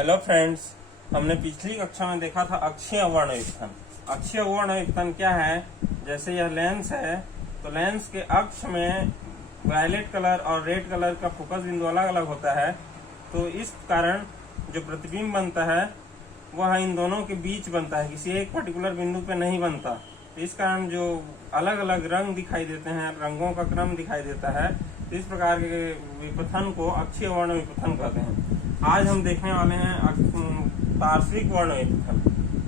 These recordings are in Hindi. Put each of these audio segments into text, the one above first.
हेलो फ्रेंड्स, हमने पिछली कक्षा में देखा था अक्षीय अवर्ण विपथन। अक्षीय अवर्ण विपथन क्या है? जैसे यह लेंस है तो लेंस के अक्ष में वायलेट कलर और रेड कलर का फोकस बिंदु अलग अलग होता है। तो इस कारण जो प्रतिबिंब बनता है वह इन दोनों के बीच बनता है, किसी एक पर्टिकुलर बिंदु पे नहीं बनता। तो इस कारण जो अलग अलग रंग दिखाई देते हैं, रंगों का क्रम दिखाई देता है। तो इस प्रकार के विपथन को अक्षीय वर्ण विपथन कहते हैं। आज हम देखने वाले हैं पार्श्विक वर्ण विपथन।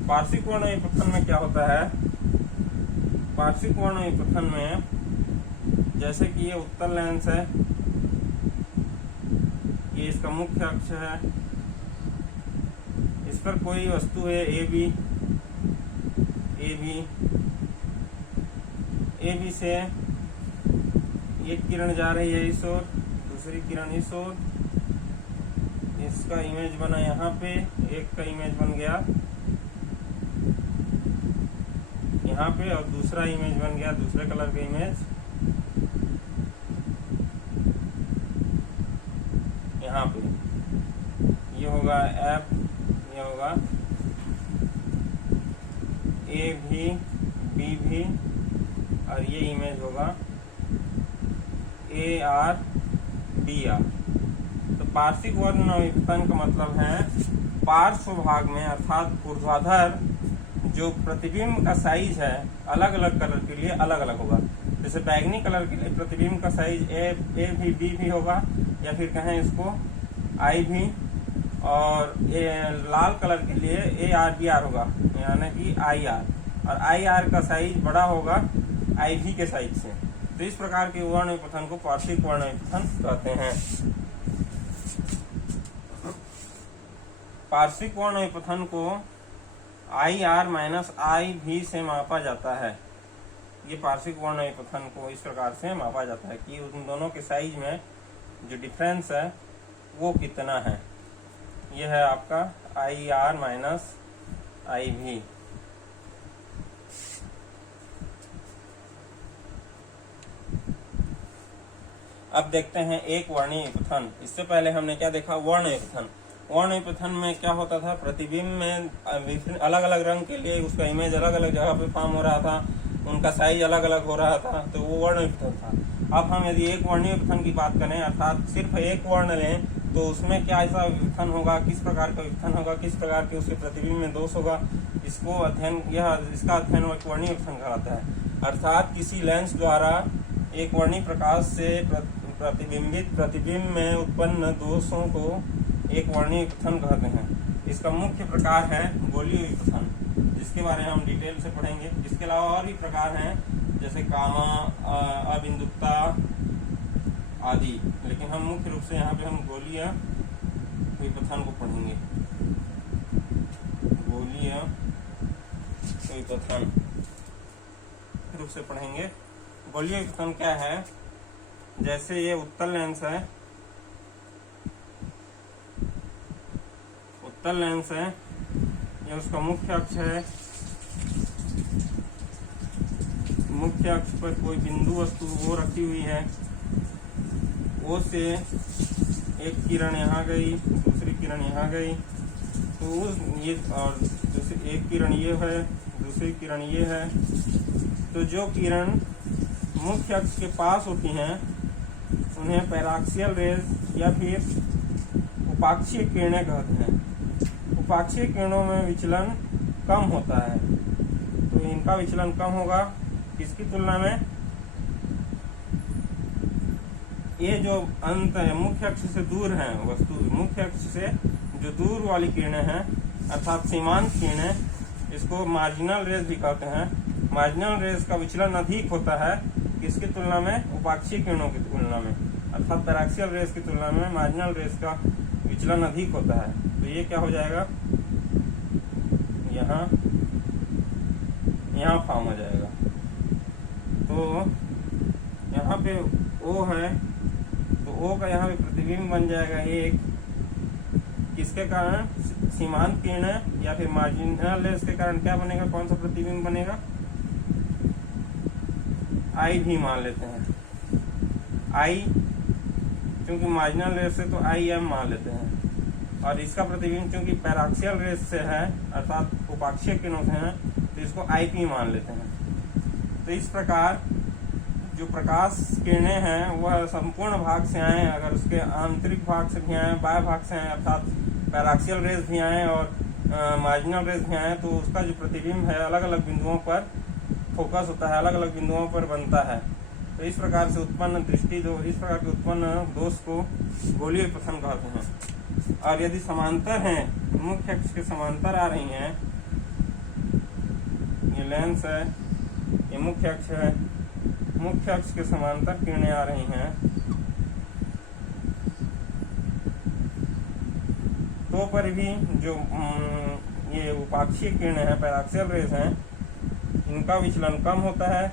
पार्श्विक वर्ण विपथन में क्या होता है? पार्श्विक वर्ण विपथन में जैसे कि ये उत्तल लेंस है, ये इसका मुख्य अक्ष है, इस पर कोई वस्तु है ए बी से एक किरण जा रही है इस ओर, दूसरी किरण इस ओर। इसका इमेज बना यहाँ पे, एक का इमेज बन गया यहाँ पे, और दूसरा इमेज बन गया दूसरे कलर का इमेज यहाँ पे। ये होगा एफ, ये होगा ए भी, बी भी, और ये इमेज होगा ए आर, डी आर। तो पार्श्विक वर्ण विपथन का मतलब है पार्श्व भाग में अर्थात ऊर्ध्वाधर जो प्रतिबिंब का साइज है अलग अलग कलर के लिए अलग अलग होगा। जैसे बैगनी कलर के लिए प्रतिबिंब का साइज ए भी, बी भी होगा, या फिर कहें इसको आई भी, और लाल कलर के लिए ए आर बी आर होगा, यानी कि आई आर, और आई आर का साइज बड़ा होगा आई भी के साइज से। तो इस प्रकार के वर्ण विपथन को पार्श्विक वर्ण विपथन कहते हैं। पार्श्विक वर्ण विपथन को आई आर माइनस आई भी से मापा जाता है। ये पार्श्विक वर्ण विपथन को इस प्रकार से मापा जाता है कि उन दोनों के साइज में जो डिफरेंस है वो कितना है। यह है आपका आई आर माइनस आई भी। अब देखते हैं एक वर्णीय विपथन। इससे पहले हमने क्या देखा? वर्ण विपथन। वर्ण विपथन में क्या होता था? प्रतिबिंब में अलग अलग रंग के लिए उसका इमेज अलग अलग जगह पे फॉर्म हो रहा था, उनका साइज अलग अलग हो रहा था, तो वो वर्ण विपथन था। अब हम यदि एक वर्णीय विपथन की बात करें, अर्थात सिर्फ एक वर्ण लें, तो उसमें क्या ऐसा विपथन होगा, किस प्रकार का विपथन होगा, किस प्रकार के उसके प्रतिबिंब में दोष होगा, इसको इसका अध्ययन एक वर्णीय विपथन कहलाता है। अर्थात किसी लेंस द्वारा एक वर्णीय प्रकाश से प्रतिबिंबित प्रतिबिंब में उत्पन्न दोषों को एक वर्णीय विपथन कहते हैं। इसका मुख्य प्रकार है गोलीय विपथन, जिसके बारे में हम डिटेल से पढ़ेंगे। इसके अलावा और भी प्रकार हैं, जैसे कामा, अबिंदुकता आदि, लेकिन हम मुख्य रूप से यहाँ पे हम गोलीय विपथन को पढ़ेंगे। गोलीय विपथन रूप से पढ़ेंगे। गोलीय विपथन क्या है? जैसे ये उत्तल लेंस है, उत्तल लेंस है, ये उसका मुख्य अक्ष है। मुख्य अक्ष पर कोई बिंदु वस्तु वो रखी हुई है, वो से एक किरण यहाँ गई, दूसरी किरण यहाँ गई, तो ये और दूसरी एक किरण ये है, दूसरी किरण ये है। तो जो किरण मुख्य अक्ष के पास होती हैं उन्हें पैराक्सियल रेज या फिर उपाक्षीय किरणें कहते हैं। उपाक्षीय किरणों में विचलन कम होता है, तो इनका विचलन कम होगा किसकी तुलना में? ये जो अंत है मुख्य अक्ष से दूर है वस्तु, मुख्य अक्ष से जो दूर वाली किरणें हैं अर्थात सीमांत किरणें, इसको मार्जिनल रेज भी कहते हैं। मार्जिनल रेज का विचलन अधिक होता है किसकी तुलना में? उपाक्षीय किरणों की तुलना में, अर्थात पैराक्सियल रेज की तुलना में मार्जिनल रेज का विचलन अधिक होता है। तो ये क्या हो जाएगा? यहाँ फॉर्म हो जाएगा। तो यहाँ पे O है, तो O का यहाँ पे प्रतिबिंब बन जाएगा एक, किसके कारण? सीमांत किरण या फिर मार्जिनल रेज के कारण क्या बनेगा? कौन सा प्रतिबिंब बनेगा? आई भी मान लेते हैं। आई, क्योंकि मार्जिनल रेज से तो आई एम मान लेते हैं। और इसका प्रतिबिंब चूंकि पैराक्सियल रेस से है अर्थात उपाक्षीय किरणों से है, तो इसको आईपी मान लेते हैं। तो इस प्रकार जो प्रकाश किरणें हैं वह संपूर्ण भाग से आए, अगर उसके आंतरिक भाग से भी आए, बाह्य भाग से आए अर्थात पैराक्सियल रेस भी आए और मार्जिनल रेस भी आए, तो उसका जो प्रतिबिंब है अलग अलग बिंदुओं पर फोकस होता है, अलग अलग बिंदुओं पर बनता है। तो इस प्रकार से उत्पन्न दृष्टि इस प्रकार के उत्पन्न दोष को गोलीय पतन कहते हैं। और यदि समांतर हैं, मुख्य अक्ष के समांतर आ रही हैं, ये लेंस है, ये मुख्य अक्ष है, मुख्य अक्ष के समांतर किरणें आ रही हैं, तो पर भी जो ये उपाक्षीय किरणें हैं, पैराक्सियल रेस हैं, इनका विचलन कम होता है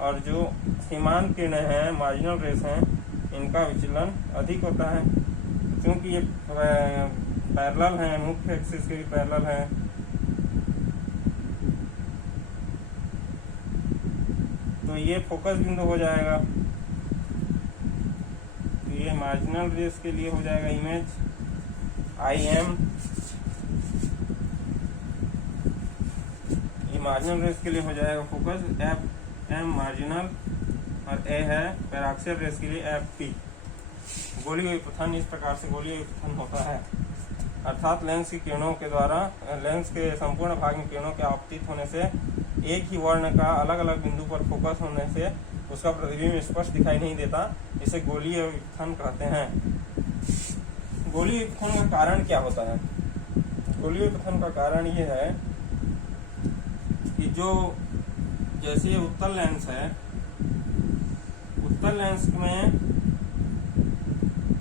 और जो सीमांत किरणें हैं, मार्जिनल रेस हैं, इनका विचलन अधिक होता है। क्योंकि ये पैरेलल हैं, मुख्य एक्सिस के भी पैरेलल हैं, तो ये फोकस बिंदु हो जाएगा। तो ये मार्जिनल रेस के लिए हो जाएगा इमेज IM, ये मार्जिनल रेस के लिए हो जाएगा फोकस FM मार्जिनल, और A है पैराक्सियल रेस के लिए FP। गोलीय विपथन इस प्रकार से गोलीय विपथन होता है, अर्थात लेंस की किरणों के द्वारा लेंस के संपूर्ण भाग में किरणों के आपतित होने से एक ही वर्ण का अलग अलग बिंदु पर फोकस होने से उसका प्रतिबिंब स्पष्ट दिखाई नहीं देता, इसे गोलीय विपथन कहते हैं। गोलीय विपथन का कारण क्या होता है? गोलीय विपथन का कारण ये है कि जो जैसे उत्तल लेंस है, उत्तल लेंस में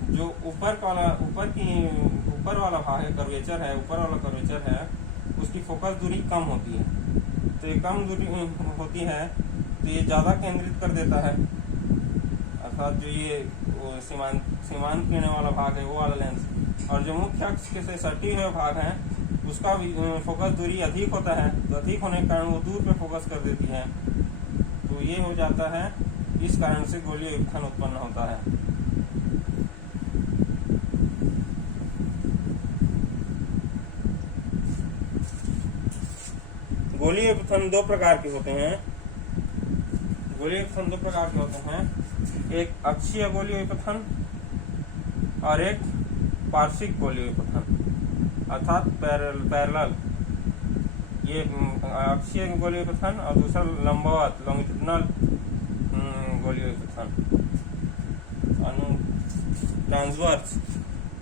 जो ऊपर वाला भाग है, कर्वेचर है, ऊपर वाला कर्वेचर है, उसकी फोकस दूरी कम होती है। तो ये कम दूरी होती है तो ये ज़्यादा केंद्रित कर देता है, अर्थात जो ये सीमांत किरणें वाला भाग है वो वाला लेंस, और जो मुख्य अक्ष के से सटी हुए भाग है उसका फोकस दूरी अधिक होता है, तो अधिक होने के कारण वो दूर पे फोकस कर देती है। तो ये हो जाता है, इस कारण से गोलीय विपथन उत्पन्न होता है। गोलीय विपथन दो प्रकार के होते हैं। गोलीय विपथन दो प्रकार के होते हैं, एक अक्षीय गोलीय विपथन और एक पार्श्विक गोलीय विपथन, अर्थात पैरेलल। ये अक्षीय गोलीय विपथन और दूसरा लंबवत लॉन्गिट्यूडिनल गोलीय विपथन,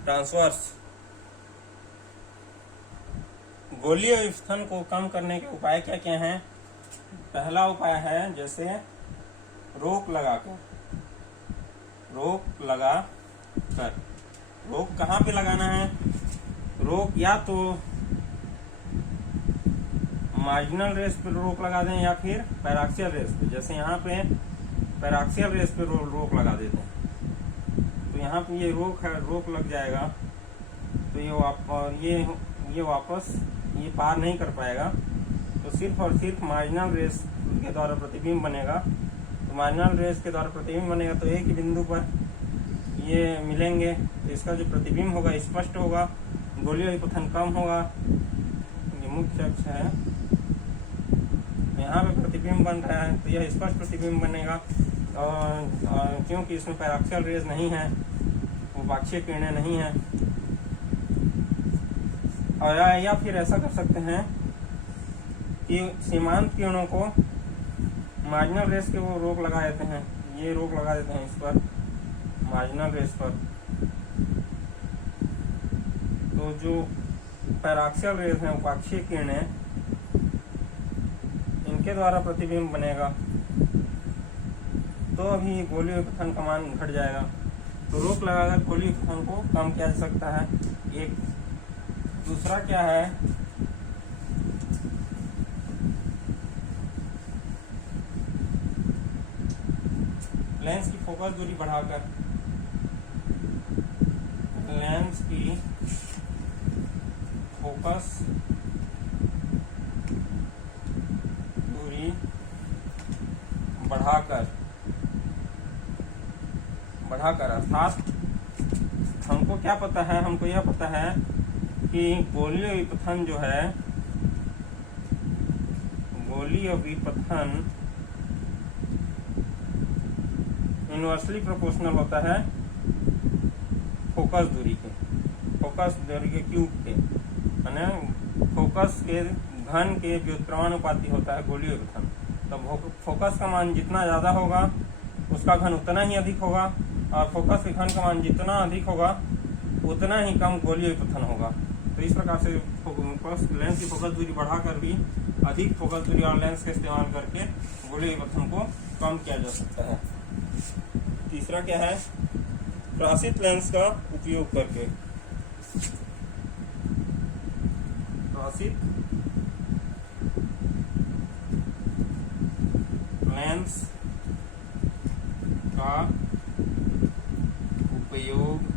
ट्रांसवर्स। गोलीय विपथन को कम करने के उपाय क्या क्या हैं? पहला उपाय है जैसे रोक लगाकर। रोक कहाँ पे लगाना है? रोक या तो मार्जिनल रेस पे रोक लगा दें या फिर पैराक्सियल रेस पे। जैसे यहाँ पे पैराक्सियल रेस पे रोक लगा देते हैं, तो यहाँ पे ये रोक लग जाएगा, तो ये वापस ये पार नहीं कर पाएगा, तो सिर्फ और सिर्फ मार्जिनल रेस के द्वारा प्रतिबिंब बनेगा। तो मार्जिनल रेस के द्वारा प्रतिबिंब बनेगा तो एक ही बिंदु पर ये मिलेंगे, तो इसका जो प्रतिबिंब होगा स्पष्ट होगा, गोलीय विपथन कम होगा। ये मुख्य अक्ष है, यहाँ पे प्रतिबिंब बन रहा है तो यह स्पष्ट प्रतिबिंब बनेगा, और क्योंकि इसमें पैराक्सियल रेस नहीं है, उपाक्षीय किरणें नहीं है। और या फिर ऐसा कर सकते हैं कि सीमांत किरणों को मार्जिनल रेस के वो रोक लगा देते हैं, ये रोक लगा देते हैं इस पर, मार्जिनल रेस पर। तो जो पैराक्सियल रेस हैं, उपाक्षीय किरणें, इनके द्वारा प्रतिबिंब बनेगा, तो अभी गोलीय विपथन का मान घट जाएगा। तो रोक लगाकर गोलीय विपथन को कम किया जा सकता है। एक दूसरा क्या है, लेंस की फोकस दूरी बढ़ाकर, लेंस की फोकस दूरी बढ़ाकर अर्थात क्या पता है, हमको यह पता है कि गोलीय विपथन जो है, गोलीय विपथन इनवर्सली प्रोपोर्शनल होता है फोकस दूरी के क्यूब के, यानी फोकस के घन के व्युत्क्रमानुपाती होता है गोलीय विपथन। तो फोकस का मान जितना ज्यादा होगा उसका घन उतना ही अधिक होगा, और फोकस के घन का मान जितना अधिक होगा उतना ही कम गोलीय विपथन होगा। तो इस प्रकार से लेंस की फोकस दूरी बढ़ाकर भी अधिक फोकस दूरी और लेंस का इस्तेमाल करके गोलीय विपथन को कम किया जा सकता है। तीसरा क्या है, प्राशित लेंस का उपयोग करके। प्राशित लेंस का उपयोग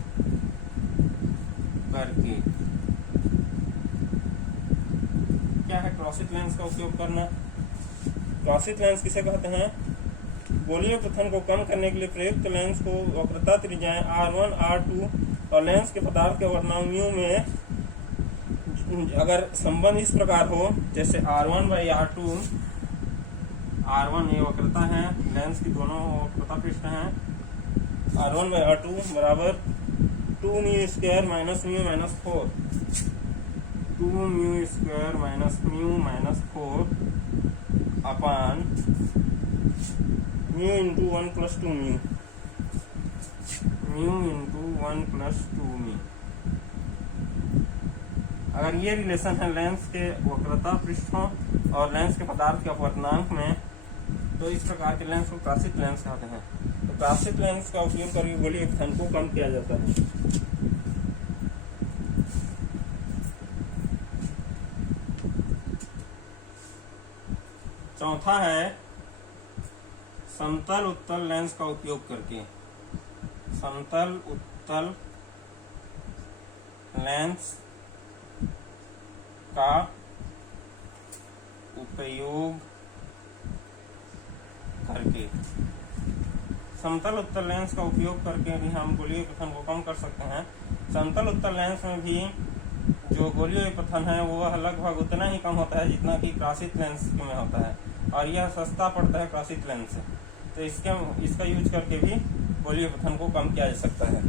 करके। क्या है क्रॉसित लेंस का उपयोग करना? क्रॉसित लेंस किसे कहते हैं? गोलीय विपथन को कम करने के लिए प्रयुक्त लेंस को वक्रता त्रिज्याएं R1, R2 और लेंस के पदार्थ के वर्णांक म्यू में अगर संबंध इस प्रकार हो, जैसे R1/R2, R1 ये वक्रता है, लेंस की दोनों वक्रता पृष्ठ हैं, R1/R2 बराबर 2μ² minus mu minus 4, 2μ² minus mu minus 4 upon mu into 1 plus 2 mu into 1 plus 2 mu. अगर ये रिलेशन है लेंस के वक्रता पृष्ठों और लेंस के पदार्थ के अपवर्तनांक में, तो इस प्रकार के लेंस को प्राशित लेंस कहते हैं। तो प्राशित लेंस का उपयोग करके गोलीय विपथन को कम किया जाता है। चौथा है समतल उत्तल लेंस का उपयोग करके। समतल उत्तल लेंस का उपयोग करके। समतल उत्तल लेंस का उपयोग करके भी हम गोलीय विपथन को कम कर सकते हैं। समतल उत्तल लेंस में भी जो गोलीय विपथन है वो लगभग उतना ही कम होता है जितना कि प्राशित लेंस में होता है, और यह सस्ता पड़ता है प्राशित लेंस से। तो इसका यूज करके भी गोलीय विपथन को कम किया जा सकता है।